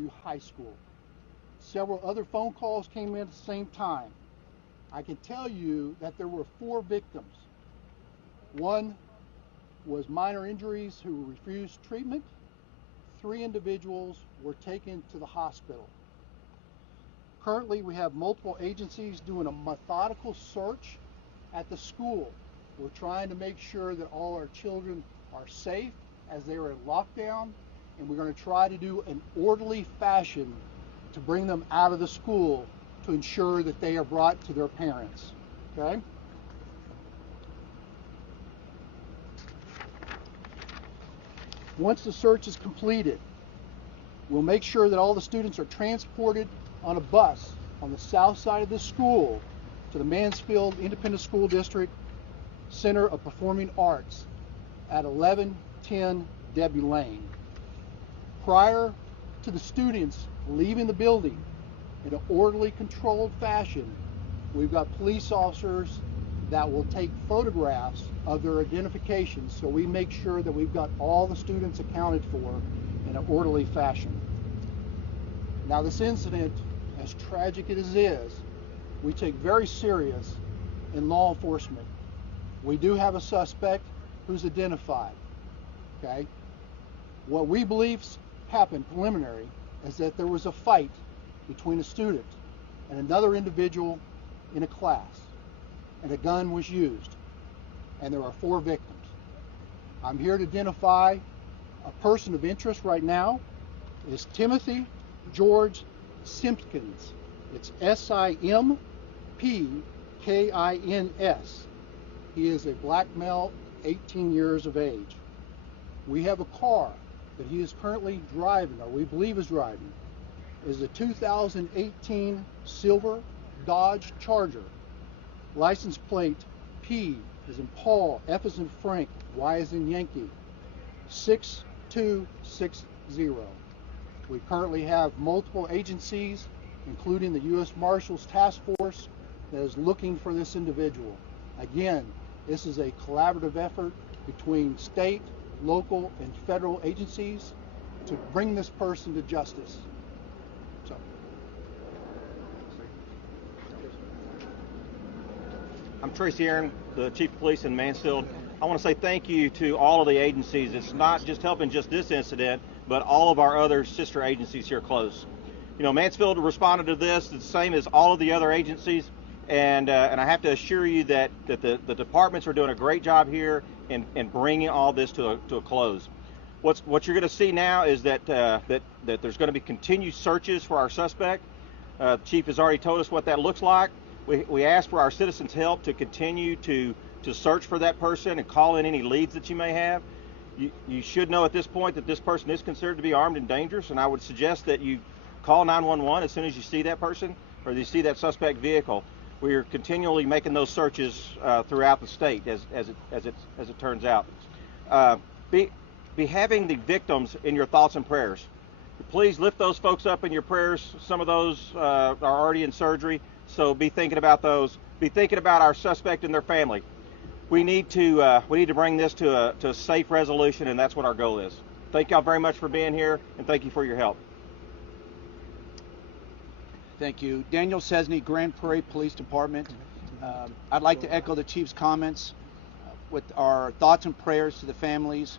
View High School. Several other phone calls came in at the same time. I can tell you that there were 4 victims. One was minor injuries who refused treatment. 3 individuals were taken to the hospital. Currently, we have multiple agencies doing a methodical search at the school. We're trying to make sure that all our children are safe as they are in lockdown, and we're going to try to do an orderly fashion to bring them out of the school to ensure that they are brought to their parents. Okay? Once the search is completed, we'll make sure that all the students are transported on a bus on the south side of the school to the Mansfield Independent School District Center of Performing Arts at 1110 Debbie Lane. Prior to the students leaving the building in an orderly, controlled fashion, we've got police officers that will take photographs of their identifications, so we make sure that we've got all the students accounted for in an orderly fashion. Now, this incident, as tragic as it is, we take very serious in law enforcement. We do have a suspect who's identified. Okay? What we believe happened preliminary is that there was a fight between a student and another individual in a class, and a gun was used, and there are 4 victims. I'm here to identify a person of interest right now. It is Timothy George Simpkins. It's Simpkins. He is a black male, 18 years of age. We have a car that he is currently driving, or we believe is driving. It is a 2018 silver Dodge Charger. License plate P as in Paul, F as in Frank, Y as in Yankee, 6260. We currently have multiple agencies, including the U.S. Marshals Task Force, that is looking for this individual. Again, this is a collaborative effort between state, local, and federal agencies to bring this person to justice. So. I'm Tracy Aaron, the Chief of Police in Mansfield. I want to say thank you to all of the agencies. It's not just helping just this incident, but all of our other sister agencies here close. You know, Mansfield responded to this the same as all of the other agencies, and I have to assure you that the departments are doing a great job here in bringing all this to a close. What you're going to see now is that there's going to be continued searches for our suspect. The Chief has already told us what that looks like. We ask for our citizens' help to continue to search for that person and call in any leads that you may have. You should know at this point that this person is considered to be armed and dangerous, and I would suggest that you call 911 as soon as you see that person or you see that suspect vehicle. We are continually making those searches throughout the state as it turns out. Be having the victims in your thoughts and prayers. Please lift those folks up in your prayers. Some of those are already in surgery, so be thinking about those. Be thinking about our suspect and their family. We need to bring this to a safe resolution, and that's what our goal is. Thank y'all very much for being here, and thank you for your help. Thank you. Daniel Cesny, Grand Prairie Police Department. I'd like to echo the Chief's comments with our thoughts and prayers to the families.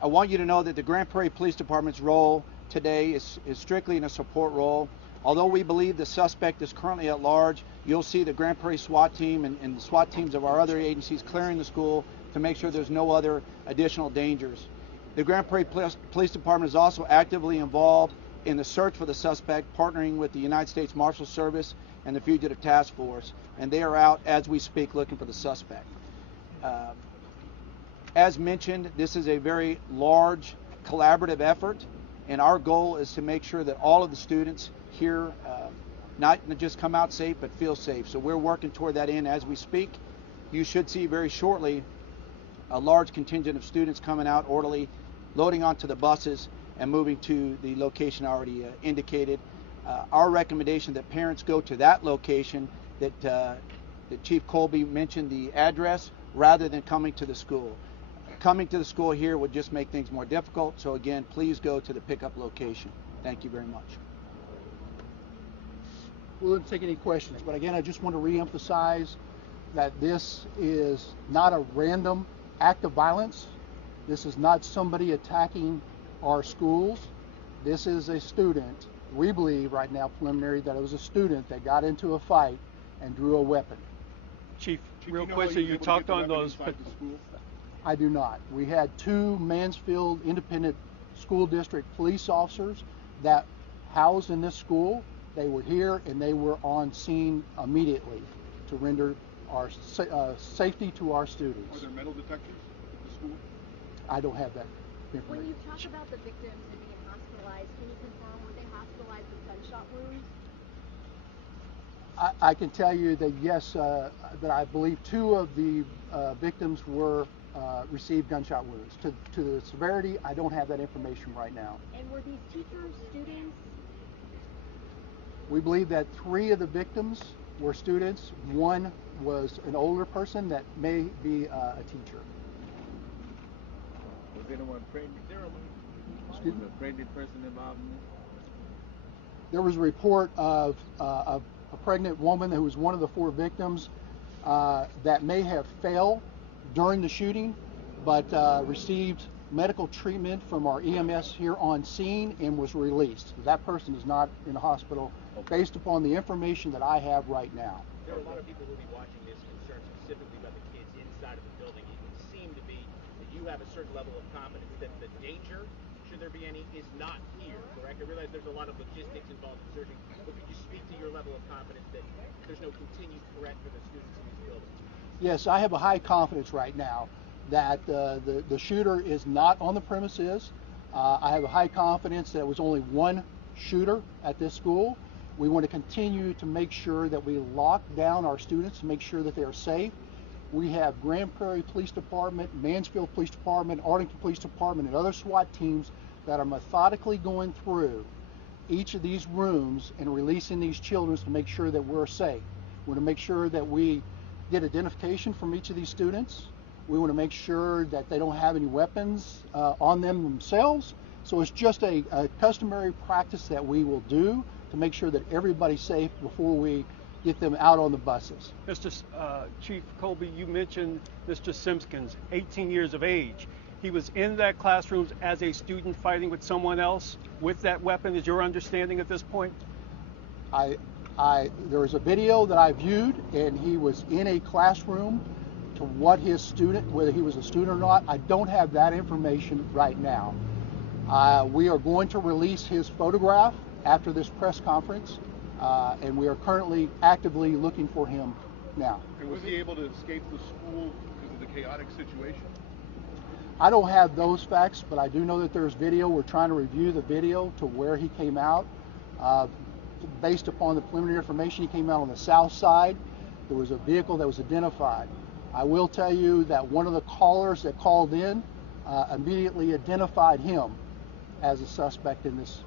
I want you to know that the Grand Prairie Police Department's role today is strictly in a support role. Although we believe the suspect is currently at large, you'll see the Grand Prairie SWAT team and the SWAT teams of our other agencies clearing the school to make sure there's no other additional dangers. The Grand Prairie Police Department is also actively involved in the search for the suspect, partnering with the United States Marshals Service and the Fugitive Task Force, and they are out as we speak looking for the suspect. As mentioned, this is a very large collaborative effort, and our goal is to make sure that all of the students here not just come out safe, but feel safe. So we're working toward that end as we speak. You should see very shortly a large contingent of students coming out orderly, loading onto the buses and moving to the location already indicated. Our recommendation that parents go to that location that Chief Colby mentioned the address rather than coming to the school. Coming to the school here would just make things more difficult. So again, please go to the pickup location. Thank you very much. We'll take any questions, but again, I just want to reemphasize that this is not a random act of violence. This is not somebody attacking our schools. This is a student. We believe right now, preliminary, that it was a student that got into a fight and drew a weapon. Chief, real quick, so you talked on those. I do not. We had 2 Mansfield Independent School District police officers that housed in this school. They were here and they were on scene immediately to render our safety to our students. Are there metal detectors at the school? I don't have that information. When you talk about the victims and being hospitalized, can you confirm, were they hospitalized with gunshot wounds? I can tell you that yes, that I believe 2 of the victims were received gunshot wounds. To the severity, I don't have that information right now. And were these teachers, students? We believe that 3 of the victims were students. 1 was an older person that may be a teacher. Was anyone pregnant? Excuse me? Was a pregnant person involved in this? There was a report of a pregnant woman who was one of the 4 victims that may have fell during the shooting, but received medical treatment from our EMS here on scene and was released. That person is not in the hospital based upon the information that I have right now. There are a lot of people who will be watching this concerned specifically about the kids inside of the building. It would seem to be that you have a certain level of confidence that the danger, should there be any, is not here, correct? I realize there's a lot of logistics involved in searching, but could you speak to your level of confidence that there's no continued threat for the students in these buildings? Yes, I have a high confidence right now that the shooter is not on the premises. I have a high confidence that it was only 1 shooter at this school. We want to continue to make sure that we lock down our students to make sure that they are safe. We have Grand Prairie Police Department, Mansfield Police Department, Arlington Police Department, and other SWAT teams that are methodically going through each of these rooms and releasing these children to make sure that we're safe. We want to make sure that we get identification from each of these students. We want to make sure that they don't have any weapons on them themselves. So it's just a customary practice that we will do to make sure that everybody's safe before we get them out on the buses. Chief Colby, you mentioned Mr. Simpkins, 18 years of age. He was in that classroom as a student fighting with someone else with that weapon. Is your understanding at this point? There was a video that I viewed, and he was in a classroom. To what his student, whether he was a student or not, I don't have that information right now. We are going to release his photograph after this press conference, and we are currently actively looking for him now. And was he able to escape the school because of the chaotic situation? I don't have those facts, but I do know that there's video. We're trying to review the video to where he came out. Based upon the preliminary information, he came out on the south side. There was a vehicle that was identified. I will tell you that one of the callers that called in immediately identified him as a suspect in this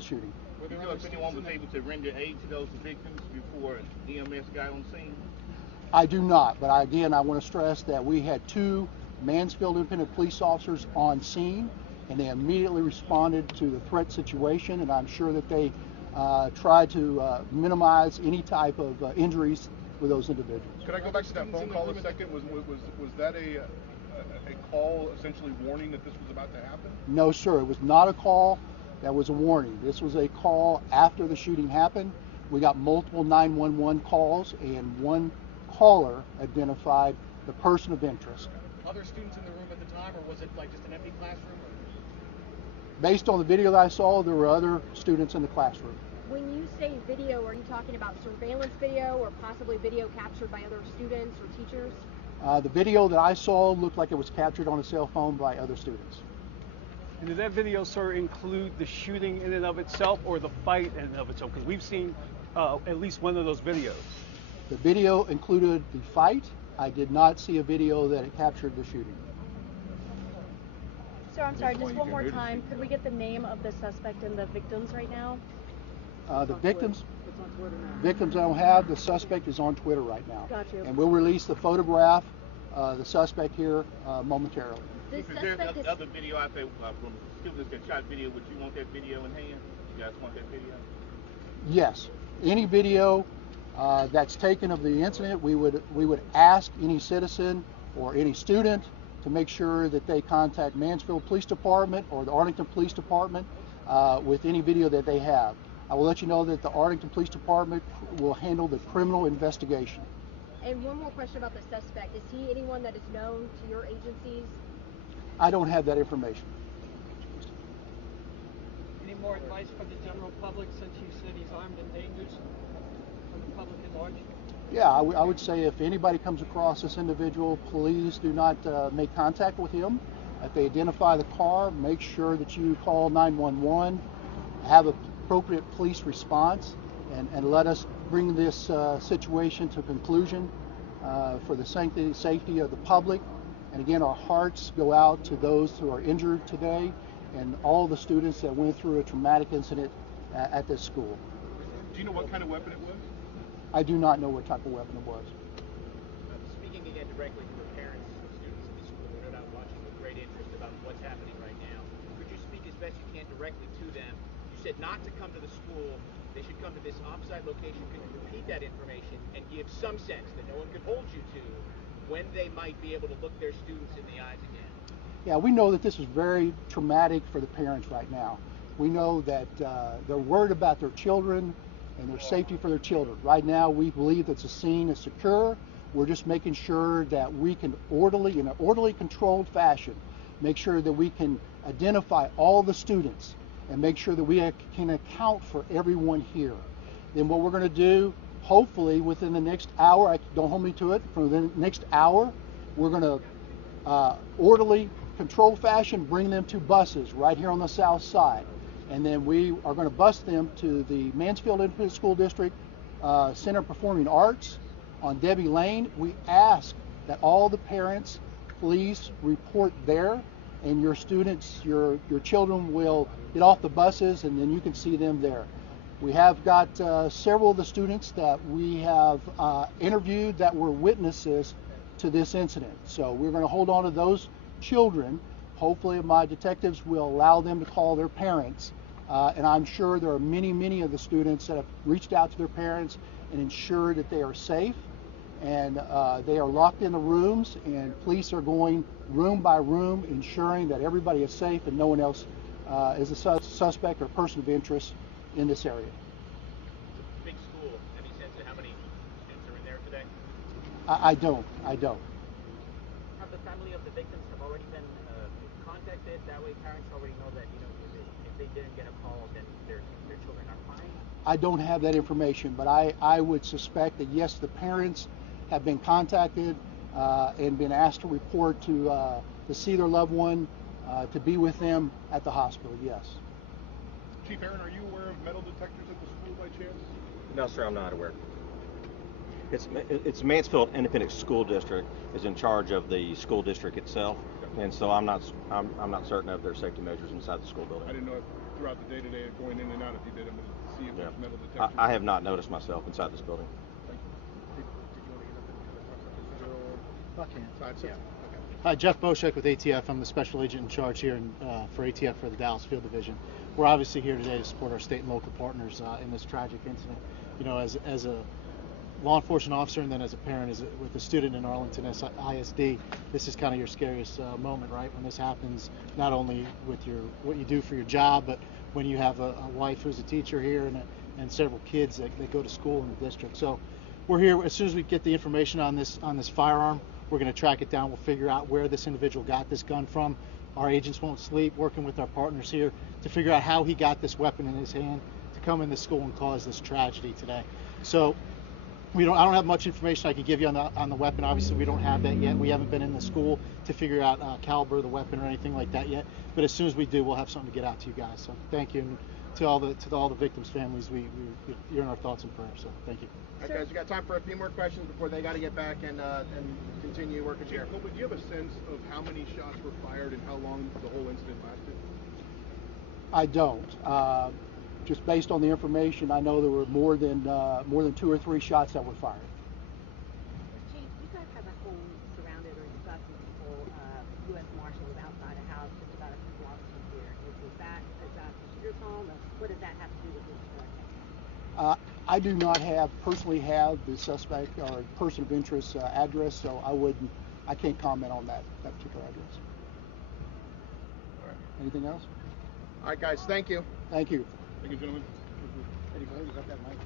shooting. Do you know if anyone was able to render aid to those victims before EMS got on scene? I do not, but again, I want to stress that we had 2 Mansfield Independent Police officers on scene, and they immediately responded to the threat situation, and I'm sure that they tried to minimize any type of injuries with those individuals. Could I go back to that phone call a second? Was that a call essentially warning that this was about to happen? No, sir. It was not a call. That was a warning. This was a call after the shooting happened. We got multiple 911 calls, and one caller identified the person of interest. Other students in the room at the time, or was it like just an empty classroom? Based on the video that I saw, there were other students in the classroom. When you say video, are you talking about surveillance video or possibly video captured by other students or teachers? The video that I saw looked like it was captured on a cell phone by other students. And did that video, sir, include the shooting in and of itself or the fight in and of itself? Because we've seen at least one of those videos. The video included the fight. I did not see a video that it captured the shooting. Sir, I'm sorry, just one more time. Could we get the name of the suspect and the victims right now? The victims I don't have. The suspect is on Twitter right now. Got you. And we'll release the photograph, the suspect here momentarily. The Is there suspect is other video out there from students that shot video? Would you want that video in hand? You guys want that video? Yes, any video that's taken of the incident, we would ask any citizen or any student to make sure that they contact Mansfield Police Department or the Arlington Police Department with any video that they have. I will let you know that the Arlington Police Department will handle the criminal investigation. And one more question about the suspect. Is he anyone that is known to your agencies? I don't have that information. Any more advice for the general public, since you said he's armed and dangerous, for the public at large? Yeah, I would say if anybody comes across this individual, please do not make contact with him. If they identify the car, make sure that you call 911, have appropriate police response, and let us bring this situation to conclusion for the safety of the public. And again, our hearts go out to those who are injured today and all the students that went through a traumatic incident at this school. Do you know what kind of weapon it was? I do not know what type of weapon it was. Speaking again directly to the parents of students in the school, they're not watching with great interest about what's happening right now. Could you speak as best you can directly to them? You said not to come to the school, they should come to this offsite location. Could you repeat that information and give some sense that no one could hold you to when they might be able to look their students in the eyes again? Yeah, we know that this is very traumatic for the parents right now. We know that they're worried about their children and their safety for their children. Right now, we believe that the scene is secure. We're just making sure that we can in an orderly, controlled fashion, make sure that we can identify all the students and make sure that we can account for everyone here. Then what we're going to do, hopefully within the next hour, don't hold me to it, for the next hour, we're going to orderly, controlled fashion bring them to buses right here on the south side. And then we are going to bus them to the Mansfield Independent School District Center of Performing Arts on Debbie Lane. We ask that all the parents please report there, and your students, your children will get off the buses, and then you can see them there. We have got several of the students that we have interviewed that were witnesses to this incident. So we're going to hold on to those children. Hopefully my detectives will allow them to call their parents. And I'm sure there are many of the students that have reached out to their parents and ensured that they are safe, and they are locked in the rooms, and police are going room by room ensuring that everybody is safe and no one else is a suspect or person of interest in this area. It's a big school. Any sense of how many students are in there today? I don't. Have the family of the victims have already been contacted? That way parents already know that, if they didn't get a call, then their children are fine? I don't have that information, but I would suspect that yes, the parents have been contacted and been asked to report to see their loved one, to be with them at the hospital, yes. Chief Aaron, are you aware of metal detectors at the school by chance? No, sir, I'm not aware. It's Mansfield Independent School District is in charge of the school district itself, and so I'm not certain of their safety measures inside the school building. I didn't know if throughout the day-to-day going in and out if you did them to see if there's metal detectors. I have not noticed myself inside this building. Hi, Jeff Boshek with ATF. I'm the special agent in charge here for ATF for the Dallas Field Division. We're obviously here today to support our state and local partners in this tragic incident. As a law enforcement officer and then as a parent, with a student in Arlington ISD, this is kind of your scariest moment, right? When this happens, not only with what you do for your job, but when you have a wife who's a teacher here and several kids that go to school in the district. So we're here as soon as we get the information on this firearm. We're going to track it down. We'll figure out where this individual got this gun from. Our agents won't sleep, working with our partners here to figure out how he got this weapon in his hand to come into school and cause this tragedy today. So I don't have much information I can give you on the weapon. Obviously, we don't have that yet. We haven't been in the school to figure out caliber of the weapon or anything like that yet. But as soon as we do, we'll have something to get out to you guys. So thank you, and to all the victims' families, you're in our thoughts and prayers. So thank you. All right, guys, we got time for a few more questions before they got to get back and continue working here. Colby, do you have a sense of how many shots were fired and how long the whole incident lasted? I don't. Just based on the information, I know there were more than 2 or 3 shots that were fired. Chief, you guys have a home surrounded, or you've got some people, U.S. Marshals outside a house just about a few blocks from here. Is that the shooter's home, or what does that have to I do not personally have the suspect or person of interest address, so I can't comment on that particular address. All right. Anything else? All right, guys. Thank you. Thank you. Thank you, gentlemen. Eddie, go ahead, you got that mic?